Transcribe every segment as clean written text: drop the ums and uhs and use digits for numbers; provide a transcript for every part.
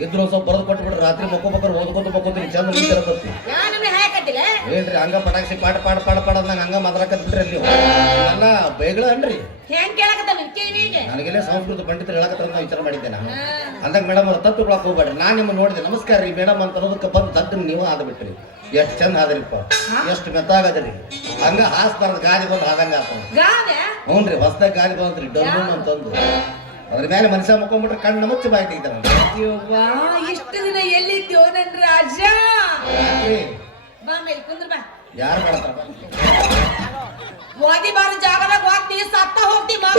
ಇದ್ರು ಸ್ವಲ್ಪ ಬರೆದು ಕೊಟ್ಬಿಡ್ರಿ ರಾತ್ರಿ ಮಕ್ಕೋಬೇಕಾರೆ ಓದ್ಕೊತ ಮಕ್ಕೋತೀನಿ ಚಂದ ನಿಂತಿರ ಬರ್ತಿ ಹೇಳ್ರಿ ಹಂಗ ಪಟಾಕ್ಷಿ ಪಾಡ ಪಾಡ ಪಾಡ ಪಾಡ ಅಂದಂಗ ಹಂಗ ಮಾತಾಡಕತ್ ಬಿಡ್ರಿ ಅಲ್ಲಿ ಎಲ್ಲ ಬೈಗಳ ಅನ್ರಿ ನನಗೆಲ್ಲ ಸಂಸ್ಕೃತ ಪಂಡಿತರು ಹೇಳಕತ್ರ ನಾವು ವಿಚಾರ ಮಾಡಿದ್ದೆ ನಾನು ಅಂದಾಗ ಮೇಡಮ್ ಅವ್ರ ತಪ್ಪು ತಿಳ್ಕೊಳಕ್ ಹೋಗ್ಬೇಡ್ರಿ ನಾನು ನಿಮ್ಮನ್ನ ನೋಡಿದೆ ನಮಸ್ಕಾರ ರೀ ಮೇಡಮ್ ಅಂತ ಅನ್ನೋದಕ್ಕೆ ಬಂದು ತಟ್ಟು ನೀವು ಆದ ಬಿಟ್ರಿ ಎಷ್ಟು ಚಂದ ಆದ್ರಿಪ್ಪ ಎಷ್ಟು ಮೆತ್ತಾಗದ್ರಿ ಹಂಗ ಹಾಸ್ತಾರದ ಗಾಳಿ ಬಂದು ಆದಂಗ ಆತ ಹ್ಞೂ ರೀ ಹೊಸದಾಗ ಗಾಳಿ ಬಂದ್ರಿ ಡೊಂಬು ಅಂತಂದು ಅದ್ರ ಮೇಲೆ ಮನುಷ್ಯ ಮಕ್ಕೊಂಡ್ಬಿಟ್ರೆ ಕಣ್ಣು ಮುಚ್ಚಿ ಬಾಯಿ ತೆಗಿತಾರ ಇಷ್ಟು ದಿನ ಎಲ್ಲಿದ್ಯೋ ನನ್ ರಾಜ ಯಾರು ಮಾಡತಾರ ಓದಿ ಬಾರ ಜಾಗದಾಗ ಓದ್ತಿ ಸತ್ತ ಹೋಗ್ತಿ ಮಗ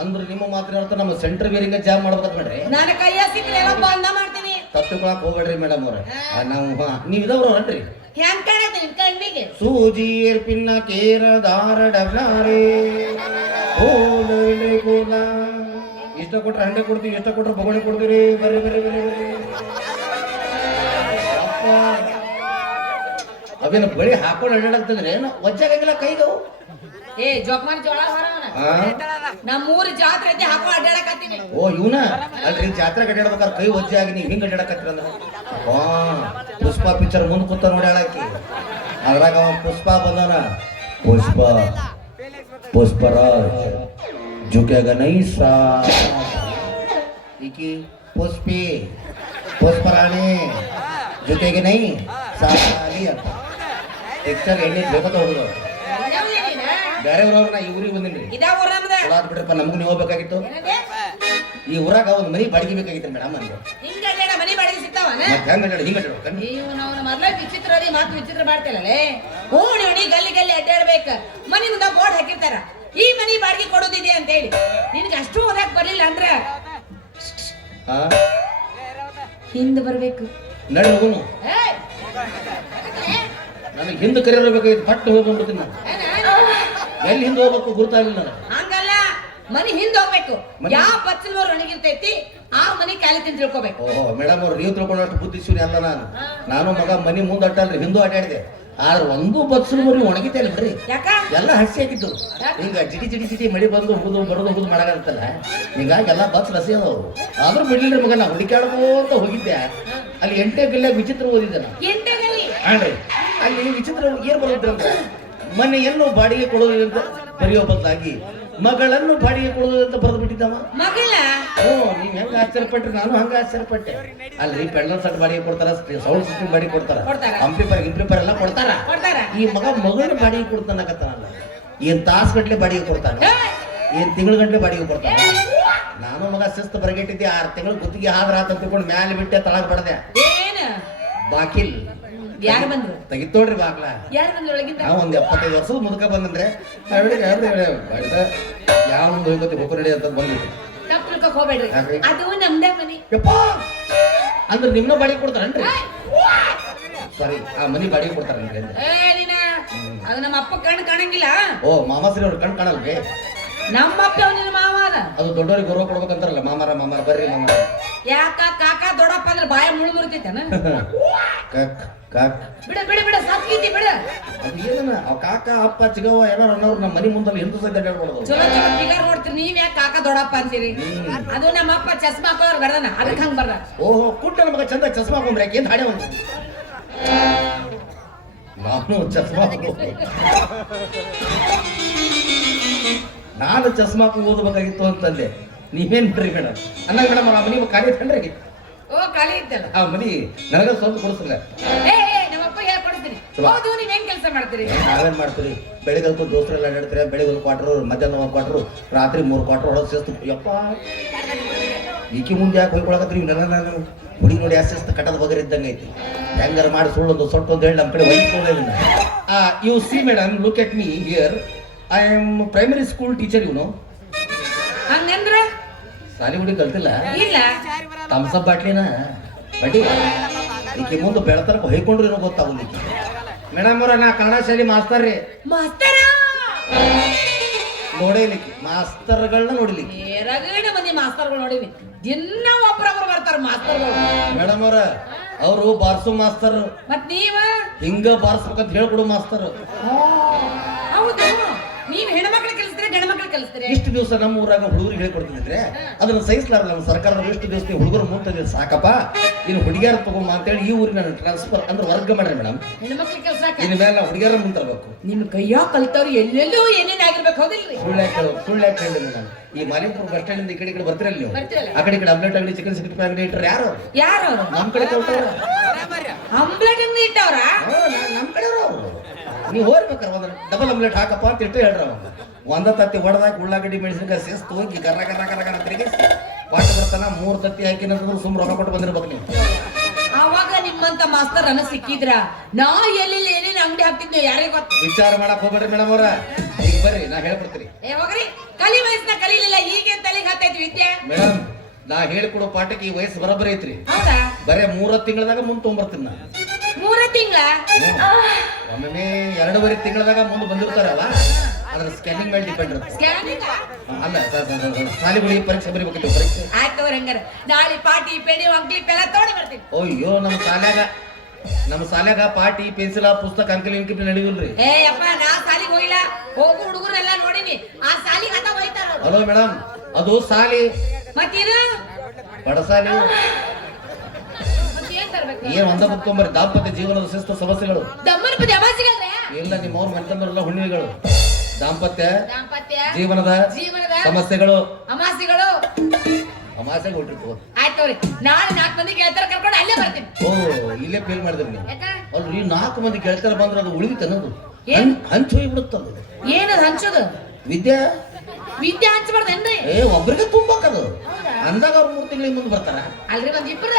ಅಂದ್ರ ನಿಮ್ಮ ಮಾತ್ರ ಹೇಳ್ತಾ ನಮ್ಮ ಸೆಂಟರ್ ಬೇರಿಂಗ ಜಾಬ್ ಮಾಡ್ಬೇಕಂತ ಮಾಡ್ರಿ ನಾನು ಕೈಯ ಸಿಕ್ಕರೆ ಎಲ್ಲ ಬಂದ ಮಾಡ್ತೀನಿ ತಪ್ಪುಕೊಳಕ್ ಹೋಗ್ಬೇಡ್ರಿ ಮೇಡಮ್ ಅವ್ರ ನಾವು ನೀವ್ ಇದಾವ್ರ ಅನ್ರಿ ಹೆಂಗ್ ಕಾಣತ್ತೆ ನಿನ್ ಕಣ್ಣಿಗೆ ಸೂಜಿ ಪಿನ್ನ ಕೇರ ದಾರ ಡಬ್ಲಾರೆ ಕೋಲ ಇಷ್ಟ ಕೊಟ್ರೆ ಹಂಡೆ ಕೊಡ್ತೀವಿ ಇಷ್ಟ ಕೊಟ್ರೆ ಬಗೋಣಿ ಕೊಡ್ತೀವಿ ಬರ್ರಿ ಬರ್ರಿ ಬರ್ರಿ ಬರ್ರಿ ಅವೇನು ಬಳಿ ಹಾಕೊಂಡು ಅಡ್ಡಾಡ್ತಂದ್ರೆ ಏನು ವಜ್ಜಾಗಂಗಿಲ್ಲ ಕೈಗವು ಏ ಜೋಕ್ಮಾನ್ ಜೋಳ ನಮ್ಮೂರು ಜಾತ್ರೆ ಐತಿ ಹಾಕೋ ಅಡ್ಡಾಡಕತ್ತೀನಿ ಓ ಇವನ ಅಲ್ರಿ ಜಾತ್ರೆ ಅಡ್ಡಾಡ್ಬೇಕಾದ್ರೆ ಕೈ ವಜ್ಜೆ ಆಗಿ ನೀವು ಹಿಂಗೆ ಅಡ್ಡಾಡಕತ್ತೀರ ಅಂದ್ರೆ ಪುಷ್ಪ ಪಿಕ್ಚರ್ ಮುಂದೆ ಕೂತ ನೋಡಿ ಹೇಳಕ್ಕಿ ಅದ್ರಾಗ ಅವ ಪುಷ್ಪ ಬಂದನ ಪುಷ್ಪ ಪುಷ್ಪರಾಜ್ ಜುಕೆಗ ನೈಸಾ ಈಕಿ ಪುಷ್ಪಿ ಪುಷ್ಪರಾಣಿ ಜೊತೆಗೆ ನೈ ಸಾಲಿ ಅಂತ ಪಿಕ್ಚರ್ ಎಣ್ಣೆ ಬೇಕತ್ತ ಹುಡುಗ ಬೇರೆ ಊರವ್ರ ನಾ ಈ ಊರಿಗೆ ಬಂದಿನ್ರಿ ಬಿಡ್ರಪ್ಪ ನಮಗೂ ನೀವು ಹೋಗ್ಬೇಕಾಗಿತ್ತು ಈ ಊರಾಗ ಒಂದು ಮನಿ ಬಾಡಿಗೆ ಬೇಕಾಗಿತ್ತು ಮೇಡಮ್ ಅಂದ್ರೆ ಮನಿ ಬಾಡಿಗೆ ಸಿಗ್ತಾವ ವಿಚಿತ್ರ ಮಾತು ವಿಚಿತ್ರ ಮಾಡ್ತಿಲ್ಲೇ ಓಣಿ ಗಲ್ಲಿ ಗಲ್ಲಿ ಅಡ್ಡಾಡ್ಬೇಕ ಮನಿ ಮುಂದ ಬೋರ್ಡ್ ಹಾಕಿರ್ತಾರ ಈ ಮನಿ ಬಾಡಿಗೆ ಕೊಡೋದಿದೆ ಅಂತ ಹೇಳಿ ನಿನ್ಗೆ ಅಷ್ಟು ಓದಾಕ್ ಬರ್ಲಿಲ್ಲ ಅಂದ್ರ ಹಿಂದ್ ಬರ್ಬೇಕು ನಡಿ ಹೋಗೋನು ನನಗೆ ಹಿಂದೆ ಕರೆಯಬೇಕಾಗಿತ್ತು ಪಟ್ಟು ಹೋಗ್ಬಿಡ್ತೀನಿ ನಾನು ಎಲ್ಲಿ ಹಿಂದೆ ಹೋಗ್ಬೇಕು ಗುರುತಾಗಲಿಲ್ಲ ನನಗೆ ಹಂಗಲ್ಲ ಮನಿ ಹಿಂದ್ ಹೋಗ್ಬೇಕು ಯಾವ ಪಚ್ಚಲ್ವರ್ ಒಣಗಿರ್ತೈತಿ ಆ ಮನಿ ಕಾಲಿ ತಿಂದು ತಿಳ್ಕೊಬೇಕು ಓಹೋ ಮೇಡಮ್ ಅವ್ರು ನೀವು ತಿಳ್ಕೊಂಡಷ್ಟು ಬುದ್ಧಿಶೂನ್ಯ ಅಲ್ಲ ನಾನು ಮಗ ಮನಿ ಮುಂದೆ ಅಟ್ಟಲ್ರಿ ಹಿಂದೂ ಅಡ್ಡಾಡಿದೆ ಆದ್ರೆ ಒಂದು ಬಸ್ಸು ಮರಿ ಒಣಗಿತೆ ಇಲ್ಲ ಬಿಡ್ರಿ ಎಲ್ಲ ಹಸಿ ಆಗಿದ್ದು ಹಿಂಗ ಜಿಟಿ ಜಿಟಿ ಜಿಟಿ ಮಳಿ ಬಂದು ಹುದು ಬಡದು ಹುದು ಮಾಡಾಕತ್ತಲ್ಲ ಹಿಂಗಾಗಿ ಎಲ್ಲ ಬಸ್ ರಸಿ ಅದಾವು ಆದ್ರೂ ಬಿಡ್ಲಿಲ್ಲ ಮಗ ನಾ ಹುಡುಕಾಡ್ಕೋತ ಹೋಗಿದ್ದೆ ಅಲ್ಲಿ ಎಂಟೇ ಗಲ್ಲೆ ವಿಚಿತ್ರ ಓದಿದ್ದೆ ನಾನು ಹಾನ್ರಿ ಅಲ್ಲಿ ವಿಚಿತ್ರ ಏನ್ ಬರುತ್ತೆ ಅಂತ ಮನೆಯನ್ನು ಬಾಡಿಗೆ ಕೊಡೋದು ಅಂತ ಬರೆಯೋ ಬದಲಾಗಿ ಮಗಳನ್ನು ಬಾಡಿಗೆ ಕೊಡೋದು ಅಂತ ಬರೆದು ಬಿಟ್ಟಿದ್ದವ ಮಗಳ ಓ ನೀವ್ ಹೆಂಗ ಆಶ್ಚರ್ಯಪಟ್ರಿ ನಾನು ಹಂಗ ಆಶ್ಚರ್ಯಪಟ್ಟೆ ಅಲ್ರಿ ಪೆಂಡಲ್ ಸೆಟ್ ಬಾಡಿಗೆ ಕೊಡ್ತಾರ ಸೌಂಡ್ ಸಿಸ್ಟಮ್ ಬಾಡಿಗೆ ಕೊಡ್ತಾರ ಇಂಪ್ಲಿಫರ್ ಎಲ್ಲ ಕೊಡ್ತಾರ ಈ ಮಗಳನ್ನ ಬಾಡಿಗೆ ಕೊಡ್ತಾನಕತ್ತಾನಲ್ಲ ಏನ್ ತಾಸ್ ಗಟ್ಲೆ ಬಾಡಿಗೆ ಕೊಡ್ತಾನ ಏನ್ ತಿಂಗಳ ಗಂಟ್ಲೆ ಬಾಡಿಗೆ ಕೊಡ್ತಾನ ನಾನು ಮಗ ಶಿಸ್ತು ಬರಗೆಟ್ಟಿದ್ದೆ 6 ತಿಂಗಳು ಗುತ್ತಿಗೆ ಆದ್ರ ಅಂತ ತಿಳ್ಕೊಂಡು ಮ್ಯಾಲೆ ಬಿಟ್ಟೆ ತಳಗ್ ಬಡದೆ ಬಾಕಿಲ್ ಯಾರು ಬಂದ್ರು ತೆಗಿತೋಡ್ರಿ ಬಾಗ್ಲ ಯಾರು ಬಂದ್ರು ಒಳಗಿಂದ ನಾ ಒಂದ್ 75 ವರ್ಷದ ಮುದುಕ ಬಂದಂದ್ರೆ ಯಾವ ಮುಂದೆ ಹೋಗೋತಿ ಹೋಗೋ ನಡಿ ಅಂತ ಬಂದ್ಬಿಟ್ಟು ತಪ್ಪು ತಿಳ್ಕೊಕ್ ಹೋಗ್ಬೇಡ್ರಿ ಅದು ನಮ್ದೇ ಮನಿ ಯಪ್ಪ ಅಂದ್ರೆ ನಿಮ್ನ ಬಾಡಿಗೆ ಕೊಡ್ತಾರನ್ರಿ ಸಾರಿ ಆ ಮನಿ ಬಾಡಿಗೆ ಕೊಡ್ತಾರನ್ರಿ ಅದು ನಮ್ಮ ಅಪ್ಪ ಕಣ್ ಕಾಣಂಗಿಲ್ಲ ಓ ಮಾಮಾಶ್ರೀ ಅವ್ರ ಕಣ್ ಕಾಣಲ್ರಿ ನಮ್ಮಪ್ಪ ಅವನಿನ ಮಾವಾದ ಅದು ದೊಡ್ಡವ್ರಿಗೆ ಗೌರವ ಕೊಡ್ಬೇಕಂತಾರಲ್ಲ ಮಾಮಾರ ಬರ್ರಿ ಮಾಮಾರ ಯಾಕ ಕಾಕ ದೊಡ್ಡಪ್ಪ ಅಂದ್ರೆ ಬಾಯ ಮುಳುಮುರುತೈತನ ಬಿಡ ಬಿಡ ಬಿಡ ಸಾತ್ಗೀತಿ ಬಿಡ ಅದು ಏನನ ಅವ್ ಕಾಕ ಅಪ್ಪ ಚಿಗವ್ವ ಏನಾರ ಅನ್ನೋರು ನಮ್ಮ ಮನಿ ಮುಂದಲ್ಲಿ ಹಿಂದೂ ಸದ್ಯ ಹೇಳ್ಕೊಡೋದು ಚಲೋ ಚಲೋ ಫಿಗರ್ ನೋಡ್ತೀರಿ ನೀವ್ ಯಾಕೆ ಕಾಕ ದೊಡ್ಡಪ್ಪ ಅಂತೀರಿ ಅದು ನಮ್ಮ ಅಪ್ಪ ಚಸ್ಮಾ ಹಾಕೋರ್ ಬರ್ದನ ಅದಕ್ಕೆ ಹಂಗ ಬರ್ದ ಓಹೋ ಕುಟ್ಟ ನಮಗ ಚಂದ ಚಸ್ಮಾ ಹಾಕೊಂಡ್ರೆ ಯಾಕೆ ಏನ್ ಹಾಡೆ ಒಂದು ನಾನು ಚಸ್ಮಾ ನಾನು ಚಸ್ಮಾ ಹಾಕೊಂಡು ಓದಬೇಕಾಗಿತ್ತು ಅಂತಂದೆ ನೀವೇನ್ ಬಿಡ್ರಿ ಮೇಡಮ್ ಅನ್ನ ಮೇಡಮ್ ಆ ಮನಿ ಖಾಲಿ ಇತ್ತನ್ರಿ ಓ ಖಾಲಿ ಇತ್ತಲ್ಲ ಆ ಮನಿ ನನಗ ಸ್ವಲ್ಪ ಕೊಡಿಸ್ರಲ್ಲ ನಮ್ಮಪ್ಪ ಹೇಳ್ಕೊಡ್ತೀನಿ ಹೌದು ನೀವ್ ಹೆಂಗ್ ಕೆಲಸ ಮಾಡ್ತೀರಿ ನಾವೇನ್ ಮಾಡ್ತೀರಿ ಬೆಳಿಗ್ಗೆ ದೋಸ್ತರೆಲ್ಲ ಅಡ್ಡಾಡ್ತೀರ ಬೆಳಿಗ್ಗೆ 1 ಕ್ವಾರ್ಟರ್ ಮಧ್ಯಾಹ್ನ 1 ಕ್ವಾರ್ಟರ್ ರಾತ್ರಿ 3 ಕ್ವಾರ್ಟರ್ ಹೊಡೆದು ಸೇಸ್ತು ಯಪ್ಪ ಈಕಿ ಮುಂದೆ ಯಾಕೆ ಹೋಗ್ಕೊಳಕತ್ರಿ ನಾನು ಹುಡುಗಿ ನೋಡಿ ಸೇಸ್ತ ಕಟ್ಟದ ಬಗರ್ ಇದ್ದಂಗೆ ಐತಿ ಹೆಂಗಾರ ಮಾಡಿ ಸುಳ್ಳೊಂದು ಸೊಟ್ಟು ಅಂತ ಹೇಳಿ ನಮ್ಮ ಕಡೆ ವಹಿಸ್ಕೊಳ್ಳೋದಿಲ್ಲ you see madam look at me here I am primary school teacher ಇವನು ಹಂಗಂದ್ರ ಸಾಲಿ ಹುಡುಗಿ ಕಲ್ತಿಲ್ಲ ಇಲ್ಲ ತಮ್ಸಪ್ ಬಾಟ್ಲಿನ ಬಡ್ಡಿ ಈಕಿ ಮುಂದೆ ಬೆಳತನಕ ಹೊಯ್ಕೊಂಡ್ರು ಏನೋ ಗೊತ್ತಾಗುದು ಈಕಿ ಮೇಡಮ್ ಅವ್ರ ನಾ ಕನ್ನಡ ಶಾಲೆ ಮಾಸ್ತರ್ ರೀ ನೋಡಿಲಿಕ್ಕೆ ಮಾಸ್ತರ್ಗಳನ್ನ ನೋಡಿಲಿಕ್ಕೆ ರಗಡ ಮಂದಿ ಮಾಸ್ತರ್ಗಳು ನೋಡಿವಿ ದಿನ ಒಬ್ರೊಬ್ರು ಬರ್ತಾರ ಮಾಸ್ತರ್ಗಳು ಮೇಡಮ್ ಅವ್ರ ಅವರು ಬಾರ್ಸು ಮಾಸ್ತರ್ ಮತ್ ನೀವ ಹಿಂಗ ಬಾರ್ಸ್ಬೇಕಂತ ಹೇಳ್ಕೊಡು ಮಾಸ್ತರ್ ಹೌದು ನೀವ್ ಹೆಣ್ಮಕ್ಳು ಕಲಿಸ್ತೀರಿ ಗಂಡ ಮಕ್ಳು ಕಲಿಸ್ತಾರೆ ಇಷ್ಟು ದಿವಸ ನಮ್ಮ ಊರಾಗ ಹುಡುಗರಿಗೆ ಹೇಳ್ಕೊಡ್ತಿದ್ರೆ ಅದನ್ನ ಸಹಿಸಲಾರಲ್ಲ ನಮ್ಮ ಸರ್ಕಾರದವ್ರು ಇಷ್ಟು ದಿವಸ ನೀವು ಹುಡುಗರು ಮುಂದೆ ಸಾಕಪ್ಪ ಇನ್ನು ಹುಡುಗಿಯರ ತಗೊಂಬ ಅಂತೇಳಿ ಈ ಊರಿಗೆ ನಾನು ಟ್ರಾನ್ಸ್ಫರ್ ಅಂದ್ರೆ ವರ್ಗ ಮಾಡ್ರಿ ಮೇಡಮ್. ಹೆಣ್ಮಕ್ಳಿಗೆ ಕೆಲ್ಸಾಕ ಇನ್ ಮೇಲೆ ಹುಡುಗಿಯರ ಮುಂದೆ ತರಬೇಕು. ನಿಮ್ ಕೈಯಾಗ ಕಲ್ತವ್ರು ಎಲ್ಲೆಲ್ಲೂ ಏನೇನ್ ಆಗಿರ್ಬೇಕು ಹೌದಿಲ್ರಿ? ಸುಳ್ಳ್ಯಾಕ ಹೇಳಿ ಮೇಡಮ್. ಈ ಮಾಲಿಕಪುರ ಬಸ್ ಸ್ಟ್ಯಾಂಡ್ ಈ ಕಡೆ ಬರ್ತಿರಲ್ಲ ನೀವು, ಬರ್ತೀರಲ್ಲ? ಆ ಕಡೆ ಆಮ್ಲೆಟ್ ಅಂಗಡಿ ಚಿಕನ್ 65 ಅಂಗಡಿ ಇಟ್ಟರೆ ಯಾರು ಯಾರು ನಮ್ ಕಡೆ ಕಲ್ತವ್ರ ಆಮ್ಲೆಟ್ ಅಂಗಡಿ ಇಟ್ಟವ್ರ? ನಮ್ ಕಡೆ ಅವರು. ನೀವು ಹೋಗ್ಬೇಕಾರೆ ಒಂದ್ ಡಬಲ್ ಆಮ್ಲೆಟ್ ಹಾಕಪ್ಪ ಅಂತ ಇಟ್ಟು ಹೇಳ್ರ ಒಂದ ತತ್ತಿ ಹೊಡೆದಾಕ ಉಳ್ಳಾಗಡ್ಡಿ ಮೆಣಸಿನಕಾಯಿ ಸೇಸ್ತು ಹೋಗಿ ಗರ್ರ ಗರ್ರ ಗರ್ರ ಗರ ತಿರುಗಿ ಪಾಠ ಬರ್ತಾನ 3 ತತ್ತಿ ಹಾಕಿನಂತಂದ್ರೆ ಸುಮ್ ರೊಕ್ಕ ಕೊಟ್ಟು ಬಂದಿರ್ಬೇಕು ನೀವು. ಅವಾಗ ನಿಮ್ಮಂತ ಮಾಸ್ತರ್ ಅನ್ನ ಸಿಕ್ಕಿದ್ರ ನಾ ಎಲ್ಲಿ ಏನೇನ್ ಅಂಗಡಿ ಹಾಕ್ತಿದ್ವಿ ಯಾರಿಗೆ ಗೊತ್ತ? ವಿಚಾರ ಮಾಡಕ್ ಹೋಗ್ಬೇಡ್ರಿ ಮೇಡಮ್ ಅವ್ರ. ಈಗ ಬರ್ರಿ ನಾ ಹೇಳ್ಬಿಡ್ತೀನಿ. ಹೋಗ್ರಿ, ಕಲಿ ವಯಸ್ಸಿನ ಕಲೀಲಿಲ್ಲ, ಈಗೇನ್ ತಲೆಗೆ ಹತ್ತೈತಿ ವಿದ್ಯೆ? ಮೇಡಮ್ ನಾ ಹೇಳ್ಕೊಡೋ ಪಾಠಕ್ಕೆ ಈ ವಯಸ್ಸು ಬರೋಬ್ಬರಿ ಐತ್ರಿ. ಹೌದಾ? ಬರೇ 3 ತಿಂಗಳದಾಗ ಮುಂದೆ ತೊಗೊಂಬರ್ತೀನಿ ನಾ. 3 ತಿಂಗಳ? ಒಮ್ಮೆ 2.5 ತಿಂಗಳದಾಗ ಮುಂದೆ ಬಂದಿರ್ತಾರಲ್ಲ ಅದ್ರ ಸ್ಕ್ಯಾನಿಂಗ್ ಮೇಲೆ ಡಿಪೆಂಡ್ ಇರುತ್ತೆ. ಸ್ಕ್ಯಾನಿಂಗ್ ಅಲ್ಲ ಶಾಲೆಗಳಿಗೆ ಪರೀಕ್ಷೆ ಬರೀಬೇಕಿತ್ತು ಪರೀಕ್ಷೆ. ಆಯ್ತು ಹಂಗಾರ ನಾಳೆ ಪಾಟಿ ಪೇಡಿ ಅಂಗ್ಲಿ ಎಲ್ಲ ತಗೊಂಡು ಬರ್ತೀನಿ. ಅಯ್ಯೋ ನಮ್ಮ ಸಾಲ್ಯಾಗ ಪಾಟಿ ಪೆನ್ಸಿಲ್ ಪುಸ್ತಕ ಅಂಕಲ್ ಇಂಕಿ ನಡೆಯುಲ್ರಿ. ಏ ಅಪ್ಪ ನಾ ಸಾಲಿಗೆ ಹೋಗಿಲ್ಲ, ಹೋಗು ಹುಡುಗರೆಲ್ಲ ನೋಡಿನಿ, ಆ ಸಾಲಿಗೆ ಹತ್ತ ಹೋಯ್ತಾರ. ಹಲೋ ಮೇಡಮ್, ಅದು ಸಾಲಿ ಮತ್ತೇನು ಬಡಸಾಲಿ ಏನ್ ತರ್ಬೇಕು? ಏನ್ ಒಂದ ಬುಕ್ಕೊಂಬರಿ ದಾಂಪತ್ಯ ಜೀವನದ ಶಿಸ್ತು ಸಮಸ್ಯೆಗಳು. ದಮ್ಮನ ಪದ ಯಾವಾಸಿಗಲ್ರೆ? ಇಲ್ಲ ನಿಮ್ಮ ಅವ್ರ ಮನೆತಂದ್ರೆಲ್ಲ ಹುಣ್ಣಿಮೆಗಳು ದಾಂಪತ್ಯ ಜೀವನದ ಸಮಸ್ಯೆಗಳು ಅಮಾಸಿಗಳು ಅಮಾಸೆಗೆ ಹೊಟ್ಟಿರ್ಬೋದು. ಆಯ್ತವ್ರಿ, ನಾಳೆ 4 ಮಂದಿ ಗೆಳತರ ಕರ್ಕೊಂಡು ಅಲ್ಲೇ ಬರ್ತೀನಿ. ಓ ಇಲ್ಲೇ ಫೇಲ್ ಮಾಡಿದ್ರಿ ನೀವು. ಅಲ್ರಿ 4 ಮಂದಿ ಗೆಳತರ ಬಂದ್ರೆ ಅದು ಉಳಿದಿತ್ತು ಅನ್ನೋದು ಹಂಚ್ ಹೋಗ್ಬಿಡುತ್ತದು. ಏನದು ಹಂಚೋದು? ವಿದ್ಯೆ ಹಂಚಬಾರ್ದೇನ್ರಿ? ಒಬ್ರಿಗೆ ತುಂಬಕ್ಕದು ಅಂದಾಗ ಅವ್ರು 3 ತಿಂಗಳಿಗೆ ಮುಂದೆ ಬರ್ತಾರ. ಅಲ್ರಿ ಒಂದ್ ಇಬ್ಬರ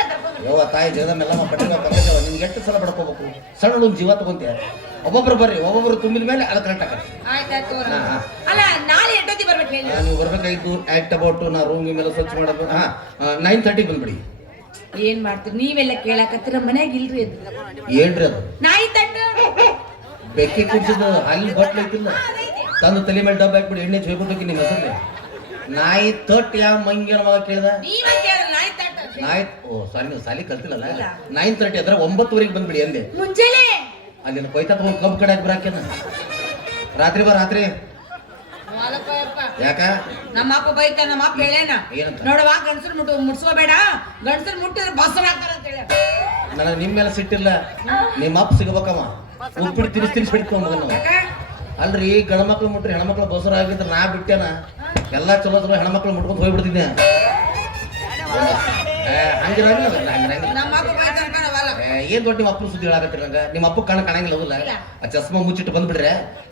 ಯವ್ವ ತಾಯಿ ಜಗದಮ್ಮೆಲ್ಲ ಪಟ್ಟಿವ ನಿನ್ಗೆ ಎಷ್ಟು ಸಲ ಬಡ್ಕೋಬೇಕು? ಸಣ್ಣ ಒಂದು ಜೀವ ತಗೊಂತೀಯ. ಒಬ್ಬೊಬ್ರು ಬರ್ರಿ, ಒಬ್ಬೊಬ್ರು ತುಂಬಿದ ಮೇಲೆ ಅದು ಕರೆಕ್ಟ್ ಆಗತ್ತೆ. ಆಯ್ತಾಯ್ತು. ಅಲ್ಲ ನಾಳೆ ಎಷ್ಟೊತ್ತಿ ಬರ್ಬೇಕು ಹೇಳಿ? ನೀವು ಬರ್ಬೇಕಾಗಿದ್ದು ಆಕ್ಟ್ ಅಬೌಟ್ ನಾ ರೂಮ್ ಮೇಲೆ ಸ್ವಚ್ಛ ಮಾಡೋದು 9:30 ಬಂದ್ಬಿಡಿ. ಏನ್ ಮಾಡ್ತೀರಿ ನೀವೆಲ್ಲ ಕೇಳಕತ್ತೀರ? ಮನ್ಯಾಗ ಇಲ್ರಿ ಅದು. ಏನ್ರಿ ಅದು? ನಾಯಿ ತಂಡು ಬೆಕ್ಕಿ ಕುಡಿಸಿದ ಅಲ್ಲಿ ಬಟ್ಲು ಐತಿಲ್ಲ ತಂದು ತಲೆ ಮೇಲೆ ಡಬ್ಬ ಹಾಕ್ಬಿಡಿ ಎಣ್ಣೆ ಹೋಗ್ಬಿಟ್ಟು ನಿಮ್ಮ ಹೆಸರು ನಾಯಿ ತಟ್ ಯಾವ ಮಂಗಿನ ಮಗ ಕೇಳ್ದ? ನಾಯಿ ಓ ಸಾರಿ ನೀವು ಸಾಲಿ ಕಲ್ತಿಲ್ಲಲ್ಲ. 9:30 ಅದ್ರ 9:00 ಬಂದ್ಬಿಡಿ ಅಂದೆ. ಮುಂಜಾನೆ ಅಲ್ಲಿನ ಕೊಯ್ತಾ ತಗೊಂಡ್ ಕಬ್ಬು ಕಡೆ ಹಾಕ್ಬಿಡಾಕೇನ ರಾತ್ರಿ ರಾತ್ರಿ ಯಾಕ? ನಮ್ಮ ಅಪ್ಪ ಬೈತ, ನಮ್ಮ ಅಪ್ಪ ಹೇಳೇನ ನೋಡವಾ ಗಂಡಸರು ಮುಟ್ಸ್ಕೋಬೇಡ, ಗಂಡಸರು ಮುಟ್ಟಿದ್ರೆ ಬಸವ ಹಾಕ್ತಾರ ಅಂತ ಹೇಳ. ನನಗೆ ನಿಮ್ಮ ಮೇಲೆ ಸಿಟ್ಟಿಲ್ಲ, ನಿಮ್ಮ ಅಪ್ಪ ಸಿಗಬೇಕಮ್ಮ. ಉಪ್ಪಿಟ್ಟು ತಿನ್ನಿಸಿ ಬಿಡ್ಕೊಂಡ್ ಅಲ್ರಿ ಗಂಡ್ಮಕ್ಳು ಮುಟ್ರಿ ಹೆಣ್ಮಕ್ಳು ಬಸರ ಆಗಿದ್ರೆ ನಾ ಬಿಟ್ಟೇನ ಎಲ್ಲಾ ಚಲೋ ಚಲೋ ಹೆಣ್ಮಕ್ಳು ಮುಟ್ಕೊಂಡ್ ಹೋಗ್ಬಿಡ್ತಿದ್ದೆ. ಏನ್ ದೊಡ್ಡ ನಿಮ್ಮ ಅಪ್ಪನ ಸುದ್ದಿ ಹೇಳಾಕತ್ತೀರಿ ನಂಗ? ನಿಮ್ಮ ಅಪ್ಪ ಕಾಣಂಗಿಲ್ಲ ಹೋಗಲ್ಲ, ಆ ಚಸ್ಮಾ ಮುಚ್ಚಿಟ್ಟು ಬಂದ್ಬಿಡ್ರೆ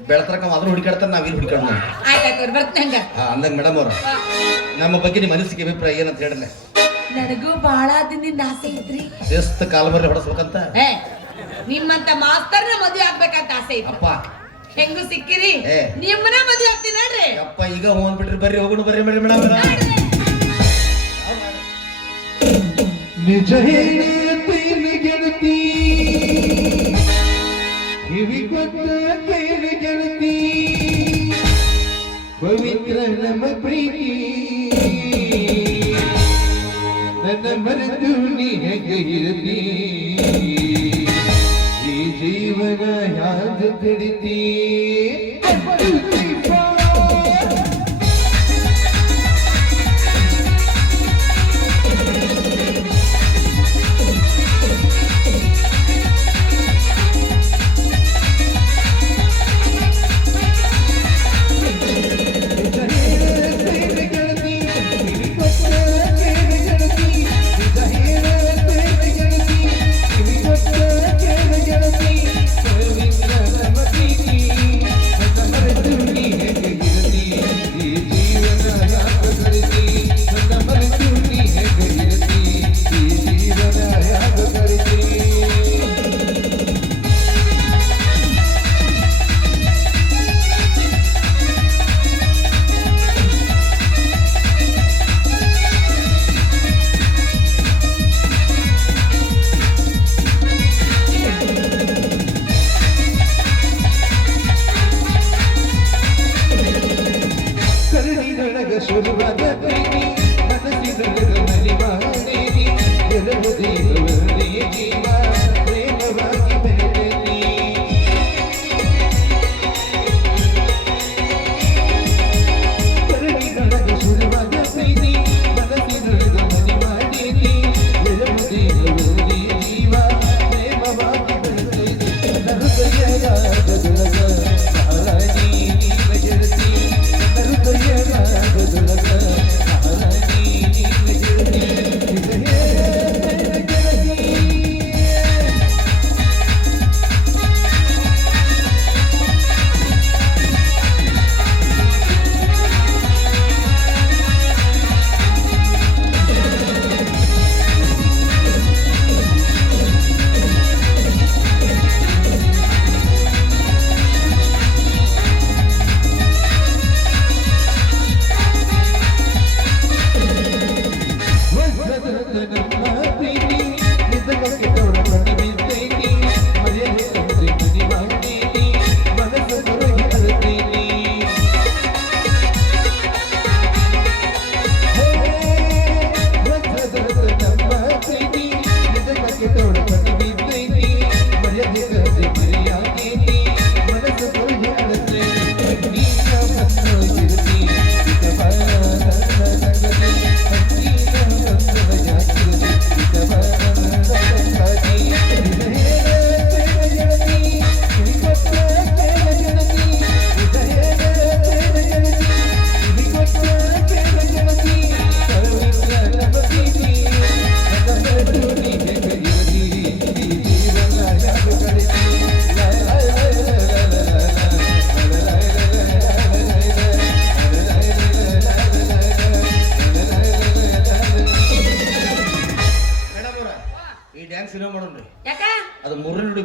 ಬೆಳತರಕ ಅದ್ರ ಹುಡುಕಾಡ್ತಾರ ನಾವ್ ಇಲ್ಲಿ ಹುಡುಕಾಡ. ಅಂದಂಗ ಮೇಡಮ್ ಅವ್ರ ನಮ್ಮ ಬಗ್ಗೆ ನಿಮ್ಮ ಅನಿಸಿಕೆ ಅಭಿಪ್ರಾಯ ಏನಂತ ಹೇಳಿದ್ರೆ? ನನಗೂ ಬಹಳ ದಿನದಿಂದ ಆಸೆ ಇದ್ರಿ ಶಿಸ್ತು ಕಾಲ್ಮರಿ ಹೊಡಸ್ಬೇಕಂತ. ನಿಮ್ಮಂತ ಮಾಸ್ತರ್ನ ಮದುವೆ ಆಗ್ಬೇಕಂತ ಆಸೆ ಇತ್ತು. ಅಪ್ಪ ಹೆಂಗು ಸಿಕ್ಕಿರಿ, ನಿಮ್ಮನ್ನ ಮದುವೆ ಆಗ್ತೀನಿ ನೋಡ್ರಿ. ಅಪ್ಪ ಈಗ ಹೋಗ್ಬಿಟ್ರಿ, ಬರ್ರಿ ಹೋಗೋಣ ಬರ್ರಿ ಬರ್ರಿ ಮೇಡಮ್. ನಿಜ ಹೇಳ್ತೀನಿ ಗೆಳತಿ, ಕಿವಿ ಕೊಟ್ಟ ಕೇಳಿ ಗೆಳತಿ, ಪವಿತ್ರ ನಮ್ಮ ಪ್ರೀತಿ ನನ್ನ ಮರೆತು ನೀ ಹೇಗೆ ಇರತಿ, ಈ ಜೀವನ ಯಾದ ತಿಳಿತಿ.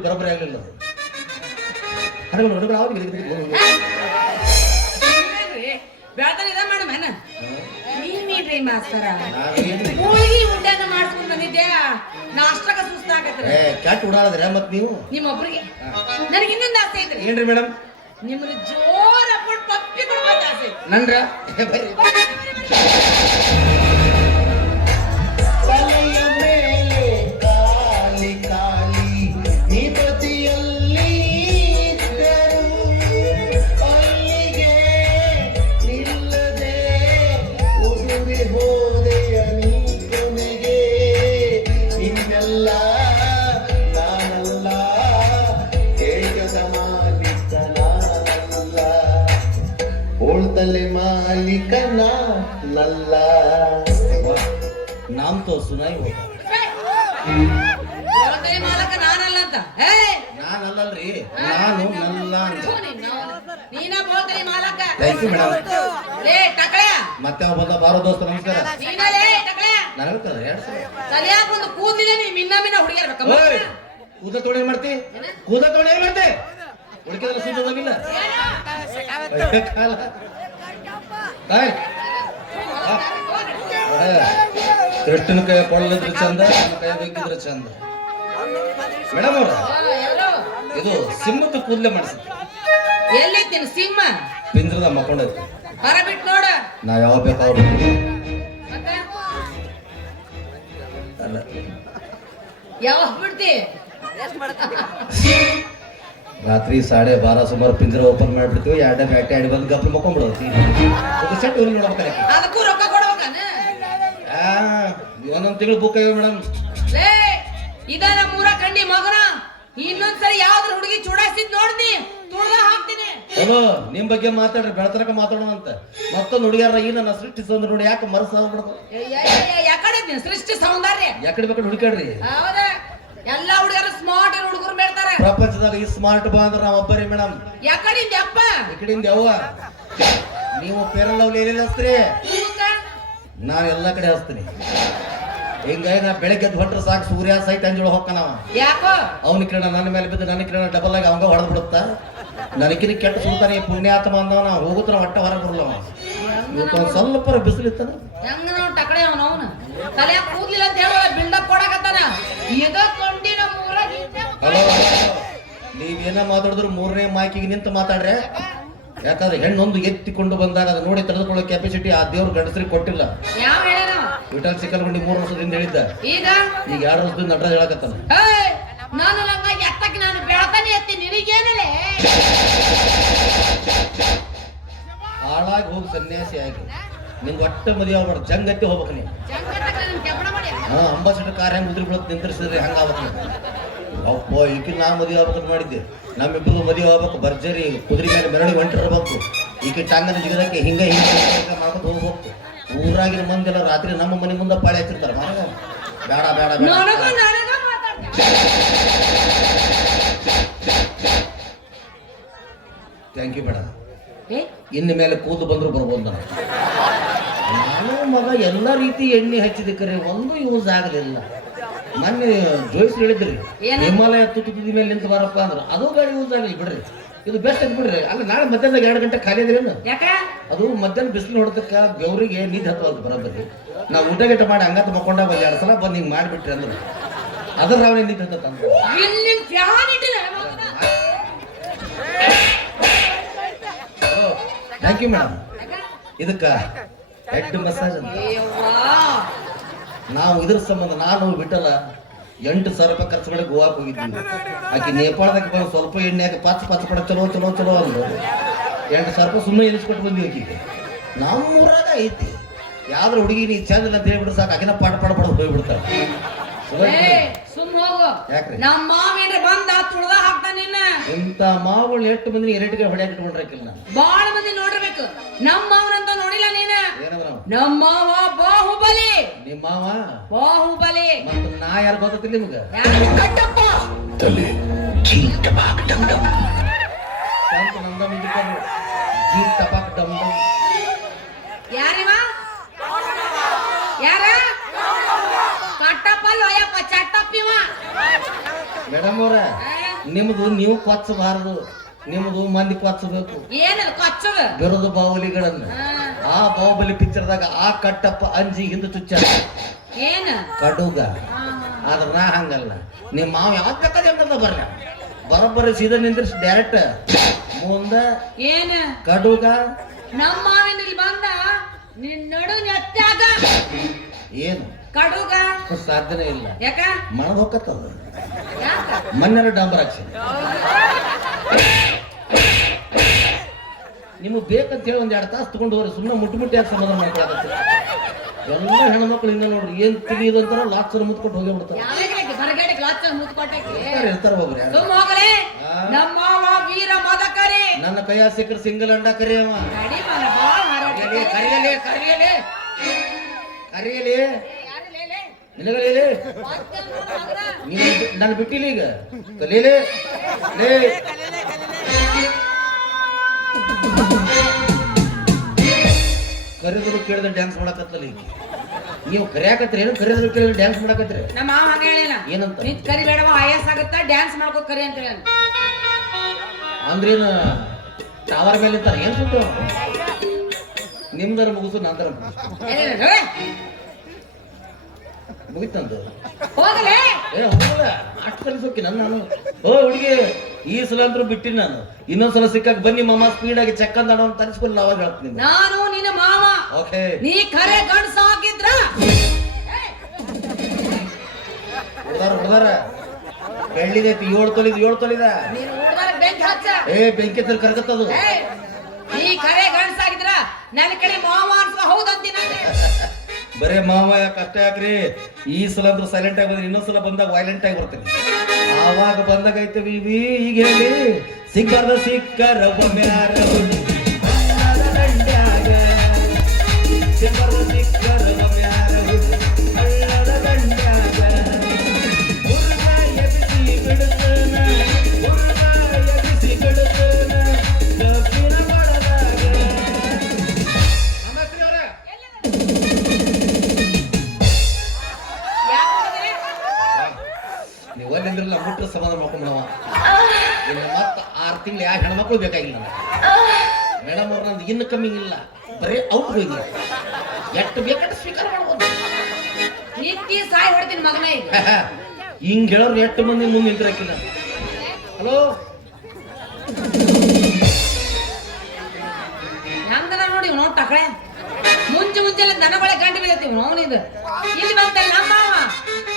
ಬರೋಬ್ಬರಿ ಆಗ್ಲಿಲ್ಲ ಅದು. ಹಡಗಲು ಹಡಗಲು ಅವ್ರಿಗೆ ಬೆಳತನ ಇದ ಮಾಡು ಮೇನ ನೀನ್ರಿ ಮಾಸ್ತರ ನಾವೇನ್ರಿ ಹೋಳಿಗೆ ಊಟನ ಮಾಡ್ಸ್ಕೊಂಡ್ ಬಂದಿದ್ದೆ ನಾಷ್ಟಕ ಸುಸ್ತಾಗತ್ರಿ ಕ್ಯಾಟ್ ಉಡಾಳದ್ರೆ ಮತ್ ನೀವು ನಿಮ್ಮೊಬ್ರಿಗೆ ನನಗೆ ಇನ್ನೊಂದು ಆಸೆ ಐತ್ರಿ ಏನ್ರಿ ಮೇಡಮ್ ನಿಮ್ಗೆ ಜೋರ ಹಾಕೊಂಡು ಪಪ್ಪಿ ಕೊಡ್ಬೇಕು ಆಸೆ ಐತಿ. ನನ್ರ ತಲೆಯ ಮೇಲೆ ಕಾಲಿ ಕಾಲಿ ನೀ ಪ್ರತಿಯಲ್ಲಿ ಇದ್ದರು ಅಲ್ಲಿಗೆ ನಿಲ್ಲದೆ ಉದುರಿ ಹೋದೆಯ ನೀ ಕೊನೆಗೆ ಇನ್ನೆಲ್ಲ ನಾನಲ್ಲ ದೇಶದ ಮಾಲೀಕ ನಾನಲ್ಲ ಓಳ್ತಲೆ ಮಾಲೀಕ ನಾನಲ್ಲ ನಾಮ್ ತೋ ಸುನಾಯಿ ಹೋಗ ಜವಾಬ್ದಾರಿ ಮಾಲಕ ನಾನಲ್ಲ ಅಂತ ನಾನಲ್ಲಲ್ರಿ ನಾನು ನಲ್ಲ ಅಂತ ನೀನ ಬೋಲ್ತರಿ ಮಾಲಕ ಥ್ಯಾಂಕ್ ಯು ಮೇಡಮ್ ಲೇ ಟಕಳೆ ಮತ್ತೆ ಅವ ಬಂದ ಬಾರೋ ದೋಸ್ತ ನಮಸ್ಕಾರ ನೀನ ಲೇ ಟಕಳೆ ನನಗತ್ತದ ಸರಿಯಾಗಿ ಒಂದು ಕೂದಲಿಲ್ಲ ನೀ ಮಿನ್ನ ಮಿನ್ನ ಹುಡುಗಿರ್ಬೇಕ ಕೂದ ತೊಡೆ ಏನ್ ಮಾಡ್ತಿ ಕೂದ ತೊಡೆ ಏನ್ ಮಾಡ್ತಿ ಹುಡುಕಿದ್ರೆ ಸುದ್ದೋಗಿಲ್ಲ ಕೃಷ್ಣನ ಕೈ ಕೊಳ್ಳಿದ್ರೆ ಚಂದ ನನ್ನ ಕೈ ಬೇಕಿದ್ರೆ ಚಂದ ಮೇಡಮ್ ಅವ್ರ ಇದು ಸಿಂಹದ ಕೂದಲೇ ಮಾಡಿಸಿದ್ದೆ ಎಲ್ಲೈತಿನ ಸಿಂಹ ಪಿಂದ್ರದ ಮಕ್ಕೊಂಡೈತಿ ಹೊರ ಬಿಟ್ಟು ನೋಡ ನಾ ಯಾವ ಬೇಕಾದ್ರು ಮತ್ತೆ ಅಲ್ಲ ಯಾವಾಗ ಬಿಡ್ತಿ ರಾತ್ರಿ 12:30 ಸುಮಾರು ಪಿಂಜರ ಓಪನ್ ಮಾಡ್ಬಿಡ್ತೀವಿ ಎರಡೇ ಬ್ಯಾಟೆ ಆಡಿ ಬಂದು ಗಪ್ಪ ಮಕ್ಕೊಂಡ್ಬಿಡೋತಿ ಸೆಟ್ ಹೋಗಿ ನೋಡ್ಬೇಕಾರೆ ಅದಕ್ಕೂ ರೊಕ್ಕ ಕೊಡ್ಬೇಕಾನ ಒಂದೊಂದು ತಿಂಗಳು ಬುಕ್ ಆಗಿವೆ ಮೇಡಮ್ ಲೇ ಇದ ನಮ್ಮೂರ ಕಂಡಿ ಮಗನ ಇನ್ನೊಂದ್ಸರಿ ಯಾವ್ದ್ರ ಹುಡುಗಿ ಚೂಡಾಯಿಸಿದ್ ನೋಡ್ನಿ ತುಳ್ದ ಹಾಕ್ತೀನಿ ಹಲೋ ನಿಮ್ ಬಗ್ಗೆ ಮಾತಾಡ್ರಿ ಬೆಳತನಕ ಮಾತಾಡೋಣ ಅಂತ ಮತ್ತೊಂದು ಹುಡುಗಿಯರ ಈ ನನ್ನ ಸೃಷ್ಟಿಸೋದ್ರ ನೋಡಿ ಯಾಕೆ ಮರಸ ಆಗ್ಬಿಡ್ಬೇಕು ಯಾಕಡೆ ಸೃಷ್ಟಿ ಸೌಂದರ್ಯ ಯಾಕಡೆ ಬೇಕಾದ್ರೆ ಹುಡುಕಾಡ್ರಿ ಹೌದಾ ಎಲ್ಲಾ ಹುಡುಗರು ಸ್ಮಾರ್ಟ್ ಹುಡುಗರು ಬೇಡ್ತಾರೆ ಪ್ರಪಂಚದಾಗ ಈ ಸ್ಮಾರ್ಟ್ ಬಾ ಅಂದ್ರೆ ನಾವ್ ಒಬ್ಬರೇ ಮೇಡಮ್ ಯಾಕಡಿಂದ ಅಪ್ಪ ಈ ಕಡೆಯಿಂದ ಯವ್ವ ನೀವು ಪೇರಲ್ ಲವ್ಲಿ ಎಲ್ಲಿ ಹಚ್ತೀರಿ ನಾನು ಎಲ್ಲಾ ಕಡೆ ಹಚ್ತೀನಿ ಹಿಂಗಾಗಿ ನಾ ಬೆಳಗ್ಗೆ ಎದ್ದು ಹೊಂಟ್ರೆ ಸಾಕು ಸೂರ್ಯ ಸಹಿತ ಅಂಜೋಳ ಹೊಕ್ಕನವ ಯಾಕೋ ಅವನ ಕಿರಣ ನನ್ನ ಮೇಲೆ ಬಿದ್ದು ನನ್ನ ಕಿರಣ ಡಬಲ್ ಆಗಿ ಅವಂಗ ಹೊಡೆದ್ ಬಿಡುತ್ತ ನನಕಿನ ಕೆಟ್ಟ ಸುಲ್ತಾನೆ ಪುಣ್ಯಾತ್ಮ ಅಂದವ ನಾವು ಹೋಗುತ್ತ ಹೊಟ್ಟೆ ಹೊರಗೆ ಬರಲವ ಇವತ್ತೊಂದು ಸ್ವಲ್ಪ ಬಿಸಿಲಿತ್ತನ ಹೆಂಗ ನಾವು ಟಕಡೆ ಅವನು ತಲೆ ಕೂದ್ಲಿಲ್ಲ ಅಂತ ಹೇಳುವ ಬಿಲ್ಡಪ್ ಕೊಡಕತ್ತಾನ ಇದ ಕೊಂಡಿ ನಮ್ಮ ಊರಾಗ ಹಲೋ ನೀವೇನ ಮಾತಾಡಿದ್ರು ಮೂರನೇ ಮಾಕಿಗೆ ನಿಂತು ಮಾತಾಡ್ರೆ ಯಾಕಂದ್ರೆ ಹೆಣ್ಣೊಂದು ಎತ್ತಿಕೊಂಡು ಬಂದಾಗ ಅದು ನೋಡಿ ತಡೆದುಕೊಳ್ಳೋ ಕೆಪಾಸಿಟಿ ಆ ದೇವ್ರು ಗಂಡಸರಿಗೆ ಕೊಟ್ಟಿಲ್ಲ ಯಾವ ಹೇಳ ವಿಠಲ್ ಸಿಕ್ಕಲ್ಗೊಂಡಿ 3 ವರ್ಷದಿಂದ ಹೇಳಿದ್ದ ಈಗ ಈಗ 2 ವರ್ಷದಿಂದ ನಟರಾಜ್ ಹೇಳಕತ್ತಾನ ನಾನು ಹಂಗಾಗಿ ಎತ್ತಕ್ಕೆ ನಾನು ಬೆಳತಾನೆ ಎತ್ತಿ ನಿನಗೇನಲೇ ಹಾಳಾಗಿ ಹೋಗಿ ಸನ್ಯಾಸಿ ಆಗಿ ನಿಂಗೆ ಒಟ್ಟ ಮದುವೆ ಆಗ್ಬಾರ್ದು ಜಂಗತ್ತಿ ಹೋಗ್ಬೇಕು ನೀವು ಅಂಬಾಸಿಡರ್ ಕಾರ್ ಹೆಂಗ್ ಉದ್ರಿ ಬೀಳತ್ ನಿಂತಿರ್ಸಿದ್ರಿ ಹಂಗ ಆಗ್ಬೇಕು ಅಪ್ಪ ಈಕಿನ ನಾ ಮದುವೆ ಆಗ್ಬೇಕಂತ ಮಾಡಿದ್ದೆ ನಮ್ಮಿಬ್ಬರು ಮದುವೆ ಆಗ್ಬೇಕು ಭರ್ಜರಿ ಕುದುರೆ ಮೇಲೆ ಮೆರಳಿ ಹೊಂಟಿರ್ಬೇಕು ಈಕೆ ಟಂಗನ ಜಿಗದಕ್ಕೆ ಹಿಂಗ ಮಾಡ್ಕೊಂಡು ಹೋಗ್ಬೇಕು ಊರಾಗಿನ ಮಂದಿಲ್ಲ ರಾತ್ರಿ ನಮ್ಮ ಮನೆ ಮುಂದೆ ಪಾಳಿ ಹಚ್ಚಿರ್ತಾರೆ ಮನೆಗ ಬೇಡ ಬೇಡ ಬೇಡ ಥ್ಯಾಂಕ್ ಯು ಮೇಡಮ್ ಇನ್ನು ಮೇಲೆ ಕೂತು ಬಂದ್ರು ಬರ್ಬೋದು ನಾನು ಮಗ ಎಲ್ಲ ರೀತಿ ಎಣ್ಣೆ ಹಚ್ಚಿದ ಕರೆ ಒಂದು ಯೂಸ್ ಆಗಲಿಲ್ಲ ಮೊನ್ನೆ ಜೋಯಿಸ್ ಹೇಳಿದ್ರಿ ಹಿಮಾಲಯ ತುದಿ ಮೇಲೆ ನಿಂತು ಬರಪ್ಪ ಅಂದ್ರೆ ಅದು ಗಾಡಿ ಯೂಸ್ ಆಗಲಿ ಬಿಡ್ರಿ ಇದು ಬೆಸ್ಟ್ ಅಂತ ಬಿಡ್ರಿ ಅಲ್ಲ ನಾಳೆ ಮಧ್ಯಾಹ್ನದಾಗ 2 ಗಂಟೆ ಖಾಲಿ ಇದ್ರೇನು ಅದು ಮಧ್ಯಾಹ್ನ ಬಿಸಿಲು ಹೊಡೆದಕ್ಕ ಬೆವರಿಗೆ ನೀರು ಹತ್ತುವಂತ ಬರೋದ್ರಿ ನಾವು ಊಟ ಗಿಟ ಮಾಡಿ ಹಂಗತ್ ಮಕ್ಕೊಂಡಾಗ 2 ಸಲ ಬಂದು ಹಿಂಗೆ ಮಾಡಿಬಿಟ್ರಿ ಅಂದ್ರೆ ಅದ್ರ ರಾವಣೆ ನೀರು ಹತ್ತ ಥ್ಯಾಂಕ್ ಯು ಮೇಡಮ್ ಇದಕ್ಕ ಹೆಡ್ ಮಸಾಜ್ ಅಂತ ನಾವು ಇದ್ರ ಸಂಬಂಧ ನಾನು ಬಿಟ್ಟಲ್ಲ 8,000 ರೂಪಾಯಿ ಖರ್ಚು ಮಾಡಿ ಗೋವಾಕ್ ಹೋಗಿದ್ವಿ ಆಕೆ ನೇಪಾಳದಾಗ ಬಂದು ಸ್ವಲ್ಪ ಎಣ್ಣೆ ಹಾಕಿ ಪಚ್ಚ ಪಡ ಚಲೋ ಚಲೋ ಚಲೋ ಅಂದ್ರು 8,000 ರೂಪಾಯಿ ಸುಮ್ಮನೆ ಇಳಿಸ್ಕೊಟ್ಟು ಬಂದ್ವಿ ಆಕಿಗೆ ನಮ್ಮೂರಾಗ ಐತಿ ಯಾವ್ದ್ರ ಹುಡುಗಿ ನೀ ಚಂದ ಅಂತ ಹೇಳ್ಬಿಟ್ಟು ಸಾಕು ಆಕಿನ ಪಾಡ ಹೋಗ್ಬಿಡ್ತಾಳೆ ಸುಮ್ ಹೋಗು ಯಾಕ್ರಿ ನಮ್ಮ ಮಾವೇನ್ರ ಬಂದ ತುಳ್ದ ಹಾಕ್ತಾನ ನಿನ್ನ ಇಂತ ಮಾವುಗಳು ಎಷ್ಟು ಮಂದಿ ಎರಟಿಗೆ ಹೊಡ್ಯಾಕ ಇಟ್ಕೊಂಡ್ರಕಿಲ್ಲ ಬಾಳ ಮಂದಿ ನೋಡಿರ್ಬೇಕು ನಮ್ಮ ಮಾವನಂತ ನೋಡಿಲ್ಲ ನೀನ ಏನಂದ್ರ ನಮ್ಮ ಮಾವ ಬಾಹುಬಲಿ ನಿಮ್ಮ ಮಾವ ಬಾಹುಬಲಿ ಮತ್ತ ನಾ ಯಾರು ಗೊತ್ತಿಲ್ಲ ನಿಮ್ಗ ಕಟ್ಟಪ್ಪ ತಲೆ ಚೀಲ್ ಟಪಾಕ್ ಡಮ್ ಡಮ್ ಶಾಂತ ನಂದ ಮುಂದಿಕೊಂಡು ಜೀ ಟಪಾಕ್ ಡಮ್ ಡಮ್ ಯಾರಿವ ಯಾರ ಕಟ್ಟಪ್ಪ ಲೋಯಪ್ಪ ಚಟ್ಟಪ್ಪಿವ ಮೇಡಮ್ ಅವ್ರ ನಿಮ್ದು ನೀವು ಕೊಚ್ಚಬಾರದು, ನಿಮ್ದು ಮಂದಿ ಕೊಚ್ಚಬೇಕು. ಏನದು ಕೊಚ್ಚದ ಬಿರುದು ಬಾಹುಲಿಗಳನ್ನ ಆ ಬಾಹುಬಲಿ ಪಿಕ್ಚರ್ದಾಗ ಆ ಕಟ್ಟಪ್ಪ ಅಂಜಿ ಹಿಂದೆ ಚುಚ್ಚ ಏನ ಕಡುಗ. ಆದ್ರ ನಾ ಹಂಗಲ್ಲ, ನಿಮ್ಮ ಮಾವ ಯಾವ್ದು ಬೇಕಾದ ಎಂಬುದ ಬರ್ಲ ಬರೋಬ್ಬರಿ ಸೀದಾ ನಿಂದ್ರಿಸಿ ಡೈರೆಕ್ಟ್ ಮುಂದ ಏನ ಕಡುಗ. ನಮ್ಮ ಮಾವಿನ ಇಲ್ಲಿ ಬಂದ ನಿನ್ ನಡು ನೆತ್ತಾಗ ಏನು ಕಡುಗ ಸಾಧ್ಯನೇ ಇಲ್ಲ, ಯಾಕ ಮಣದ್ ಹೊಕ್ಕತ್ತದ. ಯಾಕ ಮನ್ನೆರ ಡಾಂಬರ್ ಹಾಕ್ಸಿ ನಿಮಗೆ ಬೇಕಂತ ಹೇಳಿ ಒಂದ್ 2 ತಾಸು ತಗೊಂಡು ಹೋಗ್ರಿ. ಸುಮ್ಮನೆ ಮುಟ್ಟಿ ಯಾಕೆ ಸಮಾಧಾನ ಮಾಡ್ಕೊಳಕತ್ತಿ? ಎಲ್ಲ ಹೆಣ್ಮಕ್ಳು ಹಿಂಗ ನೋಡ್ರಿ, ಏನ್ ತಿಳಿಯೋದು ಅಂತಾರ ಲಾಕ್ಸರ್ ಮುತ್ಕೊಟ್ಟು ಹೋಗಿ ಬಿಡ್ತಾರ. ಹೊರಗಡೆ ಕ್ಲಾಸ್ ಮುತ್ಕೊಟ್ಟಕ್ಕೆ ಇರ್ತಾರ ಒಬ್ರು ಯಾರು. ಸುಮ್ಮ ಹೋಗಲೇ ನಮ್ಮ ಮಾವ ವೀರ ಮದಕರಿ ನನ್ನ ಕೈಯ ಸಿಕ್ಕರ್ ಸಿಂಗಲ್ ಅಂಡ ಕರಿಯವ ನಡಿ ಮನ ಬಾಳ ಮಾರಾಟ ಕರಿಯಲಿ ಕರಿಯಲಿ ಕರಿಯಲಿ ನಿನಗಲೇ ನಾನು ಬಿಟ್ಟಿಲ್ಲ ಈಗ ಕಲೀಲಿ ಲೇ ಕರೆದ್ರು ಕೇಳಿದ್ರೆ ಡ್ಯಾನ್ಸ್ ಮಾಡಕತ್ತಲ್ಲ ಈಗ ನೀವು ಕರಿಯಾಕತ್ರಿ ಏನು ಕರೆದ್ರು ಕೇಳಿದ್ರೆ ಡ್ಯಾನ್ಸ್ ಮಾಡಕತ್ರಿ. ನಮ್ಮ ಮಾವ ಹಂಗ ಹೇಳಿಲ್ಲ ಏನಂತ ನೀ ಕರಿ ಬೇಡವ ಆಯಾಸ ಆಗುತ್ತಾ ಡ್ಯಾನ್ಸ್ ಮಾಡ್ಕೋ ಕರಿ ಅಂತ ಹೇಳಿ ಅಂದ್ರೇನು ಟವರ್ ಮೇಲೆ ಇರ್ತಾರ ಏನ್ ಸುಟ್ಟು ನಿಮ್ದರ ಮುಗಿಸು ನಂತರ ಮುಗಿತಂದು ಹೋಗಲೇ ಏ ಹೋಗಲ್ಲ ಅಷ್ಟು ಕಲಿಸೋಕೆ ನಾನು ಓ ಹುಡುಗಿ ಈ ಸಲ ಅಂತೂ ಬಿಟ್ಟಿನಿ ನಾನು. ಇನ್ನೊಂದ್ಸಲ ಸಿಕ್ಕಾಗ ಬನ್ನಿ ಮಾಮ ಸ್ಪೀಡ್ ಆಗಿ ಚೆಕ್ ಅಂತ ಅಂತ ತರಿಸ್ಕೊಂಡು ಅವಾಗ ಹೇಳ್ತೀನಿ. ನಾನು ನಿನ್ನ ಮಾವ ಓಕೆ ನೀ ಕರೆ ಗಂಡಸ ಆಗಿದ್ರ ಹುಡುಗಾರ ಬೆಳ್ಳಿದೈತಿ 7 ತೊಲಿದ ನೀನು ಹುಡುಗರ ಬೆಂಕಿ ಹಚ್ಚ ಏ ಬೆಂಕಿ ತರ ಕರಗತ್ತದು. ನೀ ಕರೆ ಗಂಡಸ ಆಗಿದ್ರ ನನ್ನ ಕಡೆ ಮಾವ ಅನ್ಸ್ಕೊ ಹೌದಂತೀನಿ ಬರೇ ಮಾವ ಯಾಕೆ ಕಷ್ಟ ಯಾಕ್ರಿ? ಈ ಸಲ ಅಂತೂ ಸೈಲೆಂಟ್ ಆಗಿ ಬಂದ್ರೆ ಇನ್ನೊಂದ್ಸಲ ಬಂದಾಗ ವೈಲೆಂಟ್ ಆಗಿ ಬರ್ತೀನಿ. ಆವಾಗ ಬಂದಾಗ ಐತೆ ವಿವಿ ಈಗ ಹೇಳಿ ಸಿಕ್ಕರ ಸಿಕ್ಕರ ಒಮ್ಮ್ಯಾರ ದಂಡ್ಯಾಗ ಸಿಕ್ಕರ ಸಿಕ್ಕರ ಒಮ್ಮ್ಯಾರ ಹಳ್ಳದ ದಂಡ್ಯಾಗ ಹುಡುಗ ಎಬ್ಬಿಸಿ ಬಿಡುತ್ತನ ಹುಡುಗ ಎಬ್ಬಿಸಿ ಬಿಡುತ್ತನ ಕಬ್ಬಿನ ಪಡದಾಗ. ನಮಸ್ತೆ ಅವರ ನೀವು ಒಲ್ಲಿಂದ್ರಲ್ಲ ಮುಟ್ಟ ಸಮಾಧಾನ ಮಾಡ್ಕೊಂಡವ ಇನ್ನು ಮತ್ತೆ 6 ತಿಂಗಳು ಯಾವ ಹೆಣ್ಮಕ್ಳು ಬೇಕಾಗಿಲ್ಲ ಮೇಡಮ್ ಅವ್ರು ನಂದು ಇನ್ನು ಕಮ್ಮಿ ಇಲ್ಲ, ಬರೀ ಔಟ್ ಹೋಗಿ ಎಷ್ಟು ಬೇಕಂತ ಸ್ವೀಕಾರ ಮಾಡ್ಬೋದು. ನಿತ್ಯ ಸಾಯಿ ಹೊಡ್ತೀನಿ ಮಗನ ಈಗ ಹಿಂಗ್ ಹೇಳೋರು ಎಷ್ಟು ಮಂದಿ ಮುಂದೆ ನಿಂತಿರಕ್ಕಿಲ್ಲ. ಹಲೋ ಹೆಂಗದ ನೋಡಿ ನೋಡ್ ತಕಳೆ ಮುಂಚೆ ಮುಂಚೆಲ್ಲ ದನಗೊಳೆ ಗಂಟು ಬಿದ್ದೈತಿ ಅವನಿಂದ ಇಲ್ಲಿ ಬಂತಲ್ಲ ನಮ್ಮ ಮಾವ